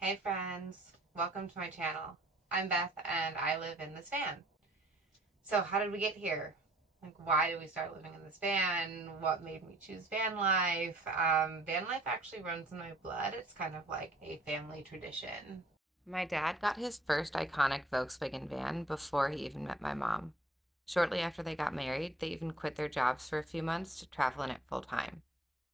Hey friends, welcome to my channel. I'm Beth and I live in this van. So how did we get here? Like, why did we start living in this van? What made me choose van life? Van life actually runs in my blood. It's kind of like a family tradition. My dad got his first iconic Volkswagen van before he even met my mom. Shortly after they got married, they even quit their jobs for a few months to travel in it full time.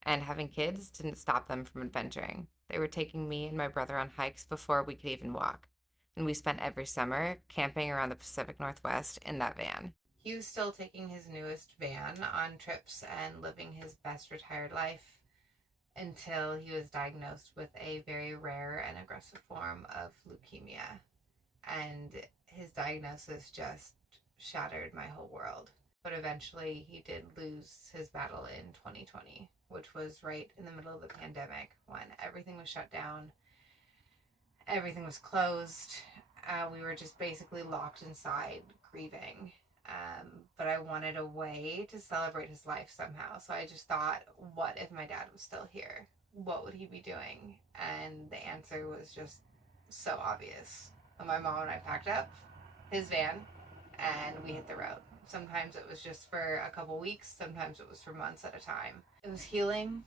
And having kids didn't stop them from adventuring. They were taking me and my brother on hikes before we could even walk. And we spent every summer camping around the Pacific Northwest in that van. He was still taking his newest van on trips and living his best retired life until he was diagnosed with a very rare and aggressive form of leukemia. And his diagnosis just shattered my whole world. But eventually he did lose his battle in 2020, which was right in the middle of the pandemic when everything was shut down, everything was closed. We were just basically locked inside grieving. But I wanted a way to celebrate his life somehow. So I just thought, what if my dad was still here? What would he be doing? And the answer was just so obvious. And my mom and I packed up his van and we hit the road. Sometimes it was just for a couple weeks, sometimes it was for months at a time. It was healing,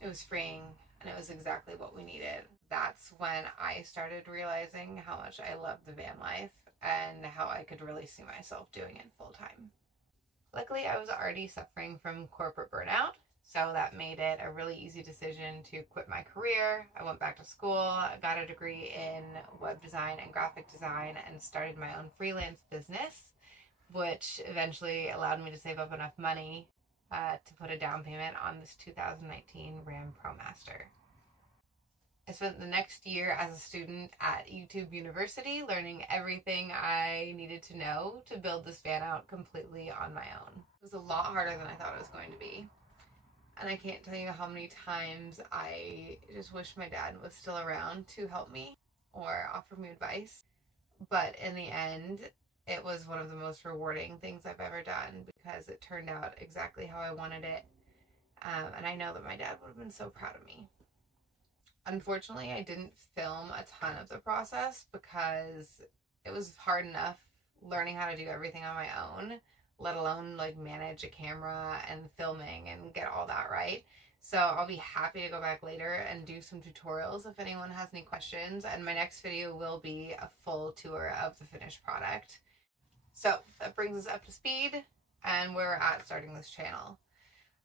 it was freeing, and it was exactly what we needed. That's when I started realizing how much I loved the van life and how I could really see myself doing it full time. Luckily, I was already suffering from corporate burnout, so that made it a really easy decision to quit my career. I went back to school, got a degree in web design and graphic design, and started my own freelance business, which eventually allowed me to save up enough money to put a down payment on this 2019 Ram ProMaster. I spent the next year as a student at YouTube University learning everything I needed to know to build this van out completely on my own. It was a lot harder than I thought it was going to be. And I can't tell you how many times I just wish my dad was still around to help me or offer me advice. But in the end, it was one of the most rewarding things I've ever done because it turned out exactly how I wanted it. And I know that my dad would have been so proud of me. Unfortunately, I didn't film a ton of the process because it was hard enough learning how to do everything on my own, let alone like manage a camera and filming and get all that right. So I'll be happy to go back later and do some tutorials if anyone has any questions. And my next video will be a full tour of the finished product. So that brings us up to speed and where we're at starting this channel.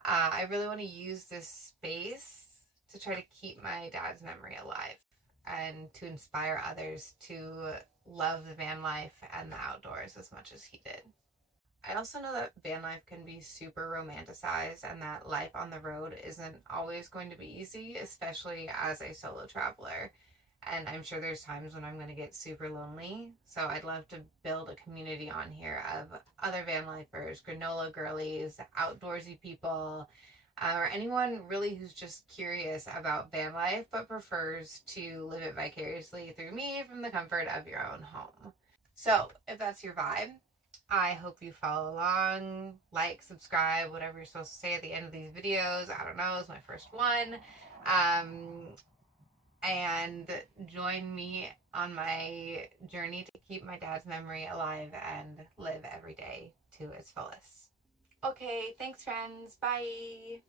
I really want to use this space to try to keep my dad's memory alive and to inspire others to love the van life and the outdoors as much as he did. I also know that van life can be super romanticized and that life on the road isn't always going to be easy, especially as a solo traveler. And I'm sure there's times when I'm going to get super lonely. So I'd love to build a community on here of other van lifers, granola girlies, outdoorsy people, or anyone really who's just curious about van life but prefers to live it vicariously through me from the comfort of your own home. So if that's your vibe, I hope you follow along, like, subscribe, whatever you're supposed to say at the end of these videos. I don't know, it's my first one. And join me on my journey to keep my dad's memory alive and live every day to its fullest. Okay, thanks friends. Bye.